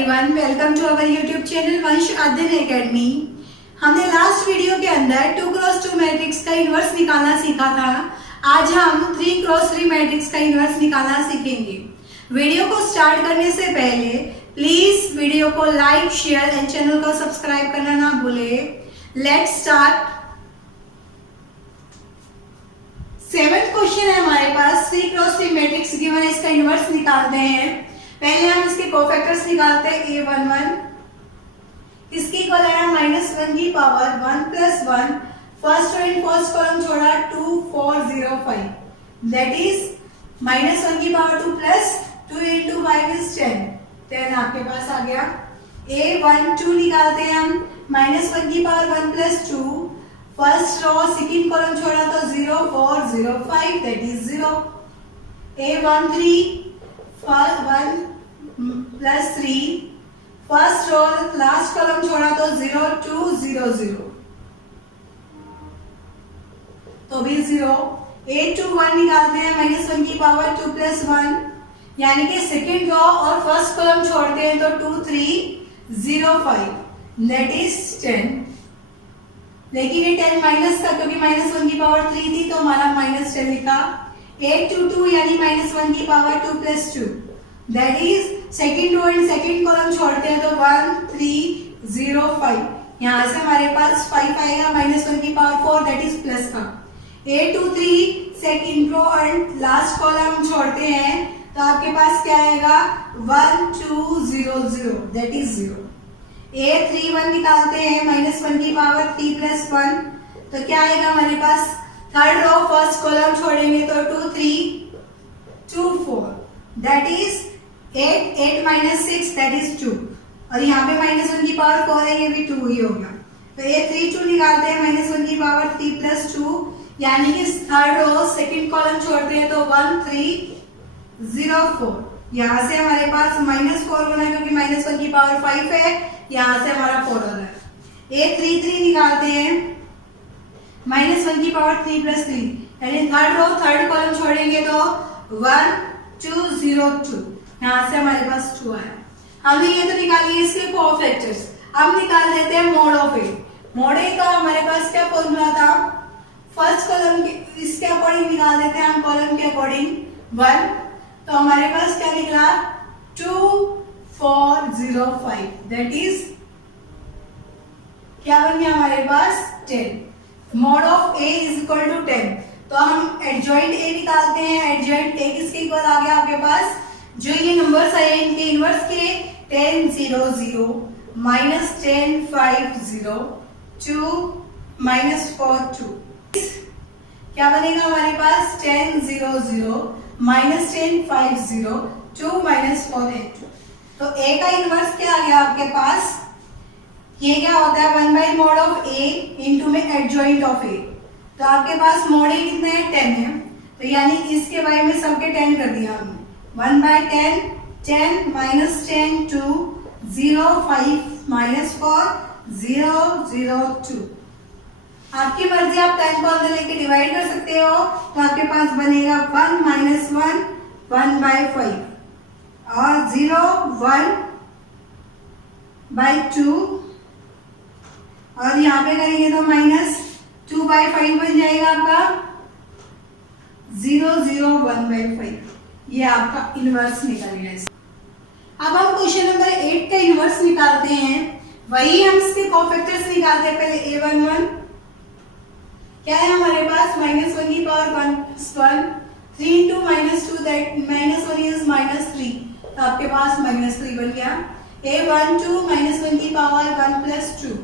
Everyone, welcome to our YouTube channel Vansh Adhyayan academy. हमने last video के अंदर 2x2 मैट्रिक्स का इन्वर्स निकालना सीखा था। आज हम 3x3 मैट्रिक्स का इन्वर्स निकालना सीखेंगे। वीडियो को स्टार्ट करने से पहले प्लीज वीडियो को लाइक, शेयर एंड चैनल को सब्सक्राइब करना ना भूलें। Let's start. 7th क्वेश्चन है हमारे पास। 3x3 मैट्रिक्स गिवन है, इसका इन्वर्स निकालते हैं। पहले हम इसके कोफैक्टर्स निकालते हैं। a11 इसकी इक्वल है -1 की power 1 + 1। First row in first column छोड़ा 2 4 0 5, दैट इज -1 की पावर 2 प्लस 2 × 5 इज 10 आपके पास आ गया। a12 निकालते हैं हम। -1 की power 1 + 2, first row second column छोड़ा तो 0 4 0 5, that is 0। a13 1 + 3, first row last column छोड़ा तो 0 2 0 0, तो भी 0। a21 निकालते हैं। -1 की पावर 2 + 1, यानी कि सेकेंड रो और फर्स्ट कॉलम छोड़ते हैं तो 2 3 0 5, दैट इज 10। लेकिन ये 10 माइनस था क्योंकि -1 की पावर 3 थी, तो हमारा -10 लिखा। a22 यानी -1 की power 2 + 2, that is second row and second column छोड़ते हैं तो 1 3 0 5, यहाँ से हमारे पास 5 आएगा। -1 की पावर 4, दैट इज प्लस का। a23 second row and last column छोड़ते हैं तो आपके पास क्या आएगा 1 2 0 0, दैट इज 0। a31 निकालते हैं। -1 की पावर 3 + 1, तो क्या आएगा हमारे पास थर्ड रो फर्स्ट कॉलम छोड़ेंगे तो 2 3 2 4, दैट इज 8 - 6, दैट इज 2। और यहाँ पे -1 की पावर 4 है, ये भी 2 ही हो गया। तो a32 निकालते हैं। -1 की पावर 3 + 2, यानी कि थर्ड रो सेकंड कॉलम छोड़ते हैं तो 1 3 0 4, यहाँ से हमारे पास -4 होना है क्योंकि -1 की पावर 5 है, यहाँ से हमारा 4 हो रहा है। a33 निकालते हैं। -1 की पावर 3 + 3, यानी थर्ड रो थर्ड कॉलम छोड़ेंगे तो 1 2 0 2, यहाँ से हमारे पास 2 आया। हमने ये तो निकाली इसके कोफैक्टर्स। अब निकाल लेते हैं मोड ऑफ ए। मोड ए का हमारे पास क्या फॉर्मूला था, फर्स्ट कॉलम के इसके अकॉर्डिंग निकाल देते हैं हम, कॉलम के अकॉर्डिंग 1, तो हमारे पास क्या निकला 2 4 0 5, दैट इज क्या बन गया हमारे पास 10। Mod of A is equal to 10, तो हम एडजॉइंट ए निकालते हैं। एडजॉइंट ए किसके इक्वल आ गया आपके पास, जो ये नंबर्स आए इनके इनवर्स के 10 0 0, -10 5 0, 2 -4 2, क्या बनेगा हमारे पास 10 0 0, -10 5 0, 2 -4 8 2। तो ए का इनवर्स क्या आ गया आपके पास, ये क्या होता है 1/mod ऑफ ए इंटू में एडजॉइंट ऑफ ए। तो आपके पास मोड ए कितना है 10 है, तो यानी इसके बारे में सबके 10 कर दिया हमने। 1/10 10 -10 2 0 5 -4 0 0 2। आपकी मर्जी, आप 10 को अंदर लेके डिवाइड कर सकते हो, तो आपके पास बनेगा 1 -1 1/5 और 0 1/2, और यहाँ पे करेंगे तो -2/5 बन जाएगा आपका 0 0 1/5। ये आपका इनवर्स निकल गया। अब हम क्वेश्चन नंबर 8 का इनवर्स निकालते हैं। वही हम इसके कोफैक्टर्स निकालते हैं। पहले a11 क्या है हमारे पास, -1 की पावर 1 + 1, 3 × -2, दैट -1 इज -3, तो आपके पास -3 बन गया। a12 -1 की पावर 1 + 2,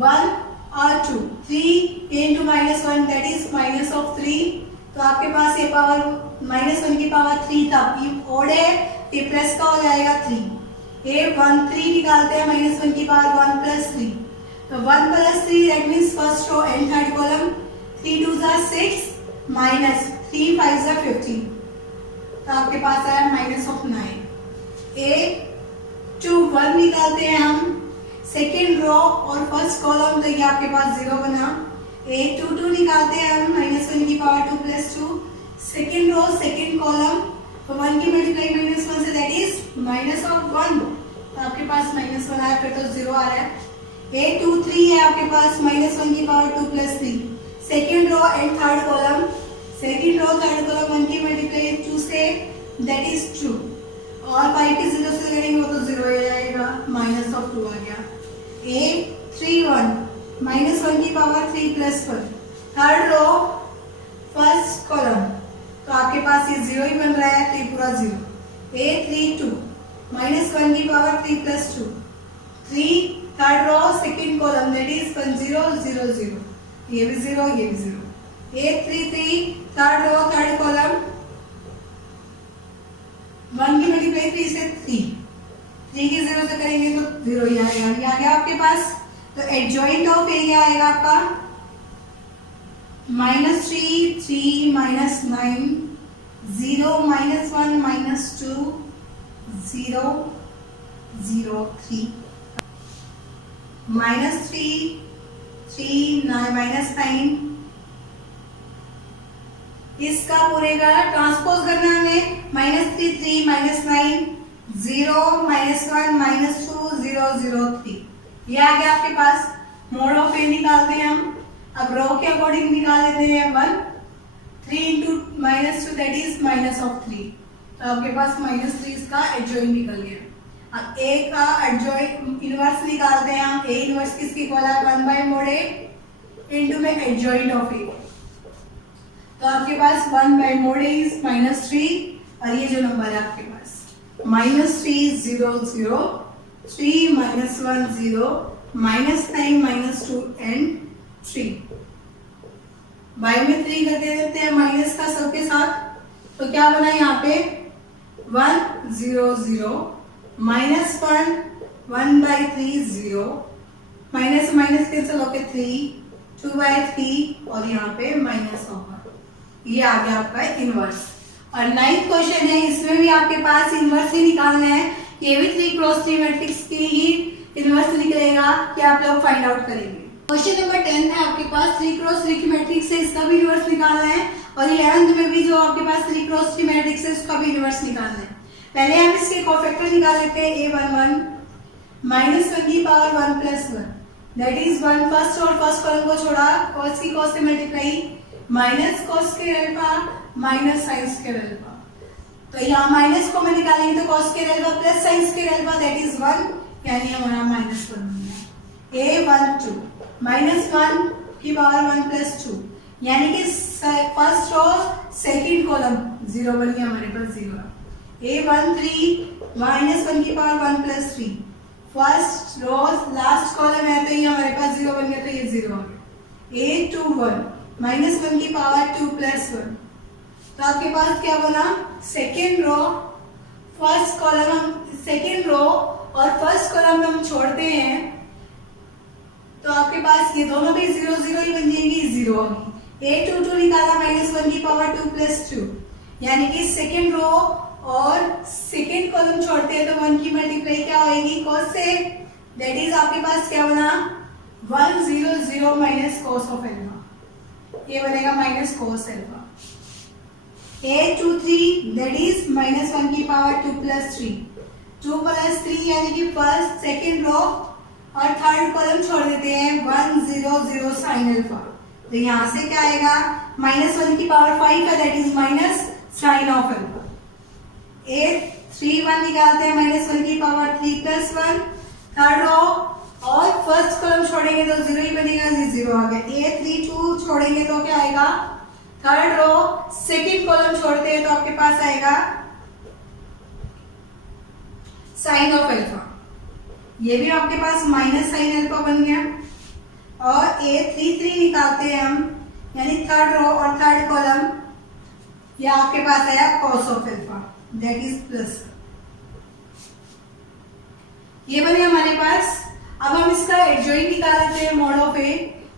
1 और 2, 3 × -1, दैट इज -3, तो आपके पास ये पावर -1 की पावर 3 था, ये ओड है, ये प्लस का हो जाएगा 3। a13 निकालते हैं। -1 की पावर 1 + 3, तो 1 + 3, that means first row and third column. 3 2 6 -3 5 15, तो आपके पास आया -9। a21 निकालते हैं हम। सेकेंड रो और फर्स्ट कॉलम, तो ये आपके पास 0 बना। a22 निकालते हैं हम। -1 की power 2 + 2, second row second column, तो 1 की मल्टीप्लाई -1 से दैट इज -1, तो आपके पास -1 आया, फिर तो 0 आ रहा है। 8 2 3 है आपके पास, -1 की पावर 2 प्लस 3। Second row and third column, second row third column 1 की मल्टीप्लाई 2 से, दैट इज ट्रू। और 5 की 0 से करेंगे वो तो 0 ही आएगा, -2 आ गया। 8 3 1, -1 की पावर 3 प्लस 1। थर्ड रो फर्स्ट कॉलम, तो आपके पास ये 0 ही बन रहा है, तो ये पूरा 0। 8 3 2, -1 की पावर 3 प्लस 2। 3 third row second column, that is 1 0 0 0, ये भी 0 ये भी 0। 8 3 3 थर्ड रो थर्ड कॉलम, 1 की मल्टीप्लाई 3 से 3, 3 की 0 से करेंगे तो 0 ही आएगा। ये आ गया आपके पास। तो एडजॉइंट ऑफ ए क्या आएगा आपका, -3 3 -9 0 -1 -2 0 0 3 -3 3 -9, इसका पूरे का ट्रांसपोज करना है हमें। -3 3 -9 0 -1 -2 0 0 3, ये आ गया आपके पास। मोड ऑफ ए निकालते हैं हम, अब रो के अकॉर्डिंग निकाल लेते हैं 1। 3 into -2 दैट इज -3, तो आपके पास -3 इसका एडजॉइंट निकल गया। अब ए का एडजॉइंट इनवर्स निकालते हैं हम। ए इनवर्स किसकी इक्वल है, 1/mod a इनटू में एडजॉइंट ऑफ ए, तो आपके पास 1/mod a इज -3, और ये जो नंबर है आपके पास -3 0 0 3 -1 0 -9 -2 एंड 3। बाय में 3 कर देते हैं माइनस का सबके साथ, तो क्या बना यहाँ पे 1 0 0 -1 1/3 0, माइनस माइनस कैंसिल होके 3 2/3, और यहाँ पे माइनस होगा। ये आ गया आपका इनवर्स। और 9th क्वेश्चन है, इसमें भी आपके पास इनवर्स ही निकालना है। ये भी 3x3 मैट्रिक्स की ही इनवर्स निकलेगा, क्या आप लोग फाइंड आउट करेंगे। क्वेश्चन नंबर 10 है आपके पास 3x3 की मैट्रिक्स है, इसका भी इनवर्स निकालना है। और 11th में भी जो आपके पास 3x3 मैट्रिक्स है, उसका भी इनवर्स निकालना है। पहले हम इसके कोफैक्टर निकाल लेते हैं। a11 -1 की power 1 plus 1, that is 1 first और फर्स्ट कॉलम को छोड़ा, cos की cos से multiply, minus cos square alpha minus sin square alpha, तो यहाँ माइनस को मैं निकालेंगे तो cos square alpha plus sin square alpha that is 1, यानी हमारा -1 बन गया। a12 -1 की पावर 1 प्लस 2, यानी कि फर्स्ट रो सेकंड कॉलम 0 बन गया हमारे पास 0। a13 -1 की पावर 1 प्लस 3, फर्स्ट रो लास्ट कॉलम है तो ये हमारे पास 0 बन गया, तो ये 0 आ गया। a21 -1 की पावर 2 प्लस 1, तो आपके पास क्या बना, second row first column, second row और फर्स्ट कॉलम हम छोड़ते हैं तो आपके पास ये दोनों भी 0 0 ही बन जाएंगी, 0 होगी। a22 निकाला -1 की पावर 2 प्लस 2, यानी कि सेकेंड रो और सेकेंड कॉलम छोड़ते हैं तो 1 की मल्टीप्लाई क्या होगी, cos से, दैट इज आपके पास क्या बना 1 0 0 माइनस cos ऑफ अल्फा, ये बनेगा minus cos alpha. a23 that is -1 की पावर 2 प्लस 3, 2 प्लस 3 यानी कि फर्स्ट सेकेंड रो और थर्ड कॉलम छोड़ देते हैं 1 0 0 sin अल्फा, तो यहाँ से क्या आएगा -1 की पावर 5 है that is minus sin of alpha. a31 निकालते हैं -1 की पावर 3 प्लस 1, थर्ड रो और फर्स्ट कॉलम छोड़ेंगे तो 0 ही बनेगा, 0 आ गया। a32 छोड़ेंगे तो क्या आएगा, थर्ड रो सेकेंड कॉलम छोड़ते हैं तो आपके पास आएगा साइन ऑफ अल्फा, ये भी आपके पास माइनस साइन अल्फा बन गया। और a33 निकालते हैं हम, यानी थर्ड रो और थर्ड कॉलम, ये आपके पास आया cos of alpha that is plus, ये बने हमारे पास। अब हम इसका एडजॉइंट निकाल लेते हैं मोड ऑफ ए,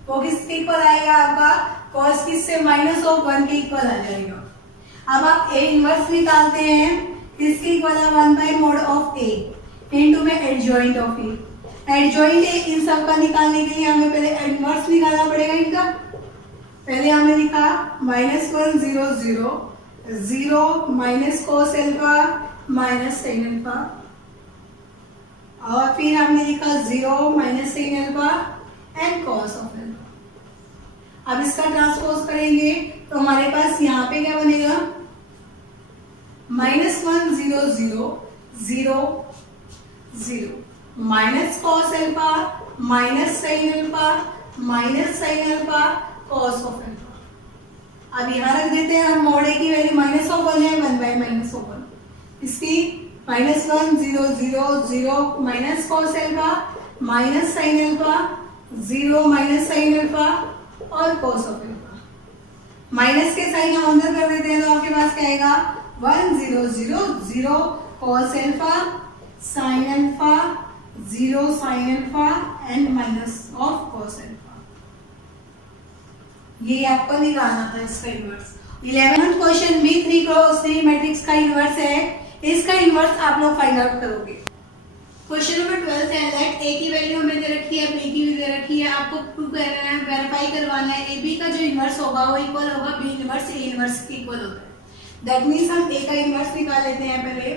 वो किसके इक्वल आएगा आपका cos किससे -1 के इक्वल आ जाएगा। अब आप ए इनवर्स निकालते हैं, किसके इक्वल है 1/mod ऑफ ए इनटू में adjoint of A. Adjoint A इन सब का निकालने के लिए हमें पहले इनवर्स निकालना पड़ेगा इनका। पहले हमने लिखा -1 0 0 0 minus cos alpha minus sin alpha, और फिर हमने लिखा 0 minus sine alpha and cos of alpha. अब इसका ट्रांसपोज करेंगे तो हमारे पास यहाँ पे क्या बनेगा, -1 0 0 0 0 minus cos alpha minus sine alpha minus sine alpha cos of alpha. अब यहाँ रख देते हैं हम, मोड ए की वैल्यू -1 है, 1/-1। इसकी -1 0 0 0 minus cos alpha minus sine alpha 0 minus sine alpha और कॉस ऑफ अल्फा। माइनस के साइन हम अंदर कर देते हैं तो आपके पास क्या आएगा, 1 0 0 0 cos alpha sine alpha 0 sine alpha and minus of cos alpha. ये आपको निकालना था इसका इनवर्स। 11th क्वेश्चन भी 3 क्रॉस 3 मैट्रिक्स का इनवर्स है, इसका इनवर्स आप लोग फाइंड आउट करोगे। क्वेश्चन नंबर 12 है दैट ए की वैल्यू हमें दे रखी है, बी की भी दे रखी है, आपको प्रूव करना है, वेरीफाई करवाना है ए बी का जो इनवर्स होगा वो इक्वल होगा बी इनवर्स ए इनवर्स के इक्वल होता है। दैट मींस हम ए का इनवर्स निकाल लेते हैं। पहले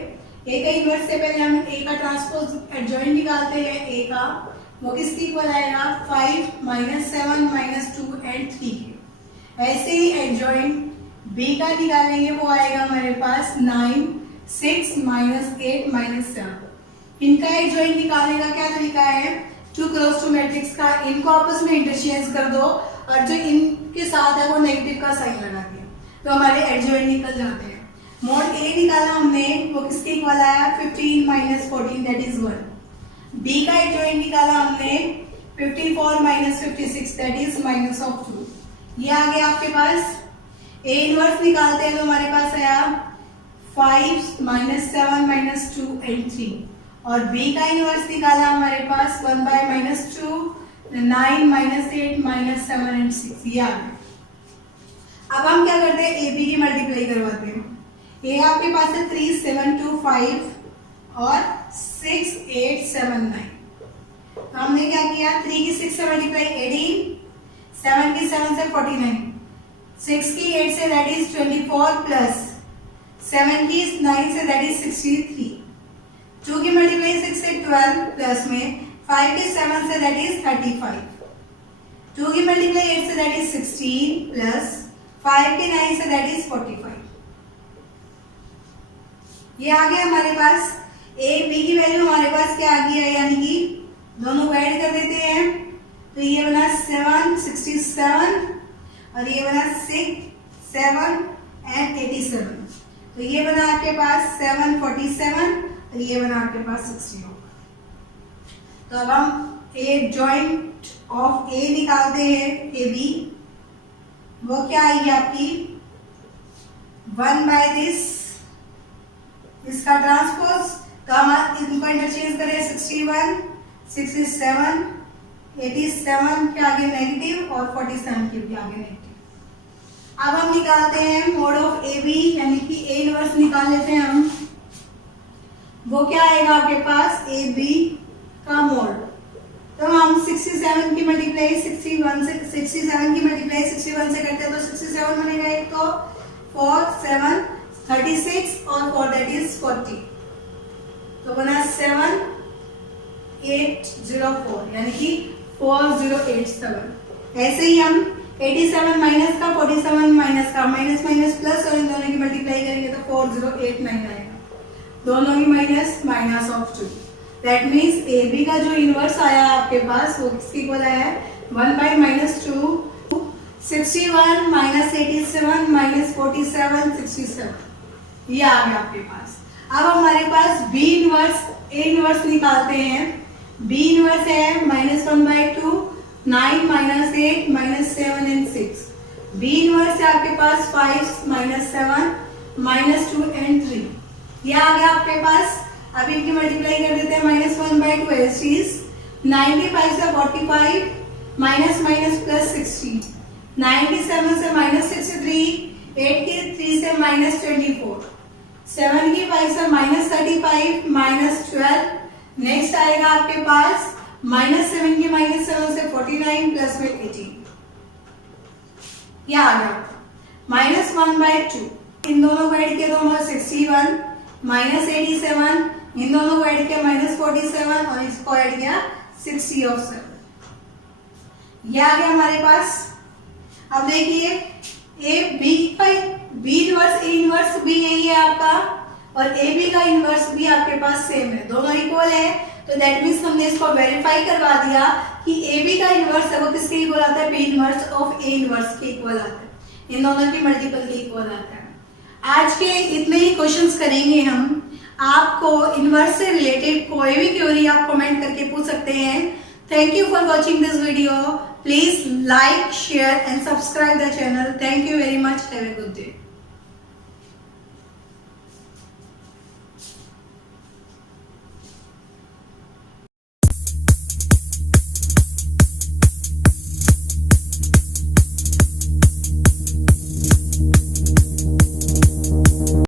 ए का इनवर्स से पहले हम ए का ट्रांसपोज एडजॉइंट निकालते हैं। ए का वो किसके इक्वल आएगा, 5 -7 -2 एंड 3 के। ऐसे ही एडजॉइंट बी का निकालेंगे, वो आएगा हमारे पास 9 6 -8 -7। इनका एडजॉइंट निकालने का क्या तरीका है, 2 क्रॉस 2 मैट्रिक्स का इनको आपस में इंटरचेंज कर दो और जो इनके साथ है वो नेगेटिव का साइन लगा दिया तो हमारे एडजॉइंट निकल जाते हैं। मोड ए निकाला हमने, वो किसके इक्वल आया, 15 -14 दैट इज 1। बी का एडजॉइंट निकाला हमने 54 -56 दैट इज -2। ये आ गया आपके पास। ए इनवर्स निकालते हैं तो हमारे पास आया 5 -7 -2 एंड 3 और बी का इनवर्स निकाला हमारे पास 1/-2 9 -8 -7 एंड 6। ये आ गया। अब हम क्या करते हैं, ए बी की मल्टीप्लाई करवाते हैं। ए आपके पास है 3 7 2 5 और 6 8 7 9। तो हमने क्या किया, 3 की 6 से मल्टीप्लाई 18, 7 की 7 से 49, 6 की 8 से दैट इज 24 प्लस 7 की 9 से दैट इज 63, 2 की मल्टीप्लाई 6 से 12 प्लस में 5 की 7 से दैट इज 35, 2 की multiply 8 say that is 16 plus 5 की 9 से दैट इज 45। ये आ गया हमारे पास। ए बी की वैल्यू हमारे पास क्या आ गई है, यानी कि दोनों को ऐड कर देते हैं तो ये बना 7 67 और ये बना 6 7 एंड 87। तो ये बना आपके पास 7 47 और ये बना आपके पास 60 होगा। तो अब हम ए जॉइंट ऑफ ए निकालते हैं, ए बी, वो क्या आएगी आपकी 1/this, इसका ट्रांसपोज तो हम इनको इंटरचेंज करें 61 67 87 के आगे नेगेटिव और 47 के भी आगे नेगेटिव। अब हम निकालते हैं मोड ऑफ ए बी, यानी कि ए इनवर्स निकाल लेते हैं हम। वो क्या आएगा आपके पास, ए बी का मोड। तो हम 67 की मल्टीप्लाई 61 से 67 की मल्टीप्लाई 61 से करते हैं तो 67 बनेगा, एक तो 4 7 36 और 4 दैट इज 40। तो बना 7 804 यानी कि 4087। ऐसे ही हम 87 माइनस का 47 माइनस का माइनस माइनस प्लस और इन दोनों की मल्टीप्लाई करेंगे तो 4089 आएगा, दोनों की minus minus of 2। That means A B का जो इनवर्स आया आपके पास वो किसके इक्वल आया है, 1/-2 61 -87 -47 67। ये आ गया आपके पास। अब हमारे पास बी इनवर्स ए इनवर्स निकालते हैं। बी इनवर्स है -1/2 9 -8 -7 एंड 6। बी इनवर्स है आपके पास 5 -7 -2 एंड 3। ये आ गया आपके पास। अब इनकी मल्टीप्लाई कर देते हैं, -1/2 ऐसीज 95 से 45 माइनस माइनस प्लस 60, 97 से -63, 8 की 3 से -24, 7 की 5 से -35 -12। नेक्स्ट आएगा आपके पास -7 की -7 से 49 प्लस में 18। यह आ गया -1/2। इन दोनों को ऐड किया तो हमारा 61 -87 इन दोनों को ऐड किया -47 और इसको ऐड किया 60/7, यह आ गया हमारे पास। अब देखिए ए बी का बी इनवर्स ए इनवर्स भी यही है आपका, और ए बी का इनवर्स भी आपके पास सेम है, दोनों इक्वल है। तो दैट मीन्स हमने इसको वेरीफाई करवा दिया कि ए बी का इनवर्स है वो किसके इक्वल आता है, B inverse of A inverse के इक्वल आता है, इन दोनों की मल्टीपल के इक्वल आता है। आज के इतने ही क्वेश्चंस करेंगे हम। आपको इनवर्स से रिलेटेड कोई भी क्वेरी आप कमेंट करके पूछ सकते हैं। Thank you for watching this video. Please like, share and subscribe the channel. Thank you very much. Have a good day.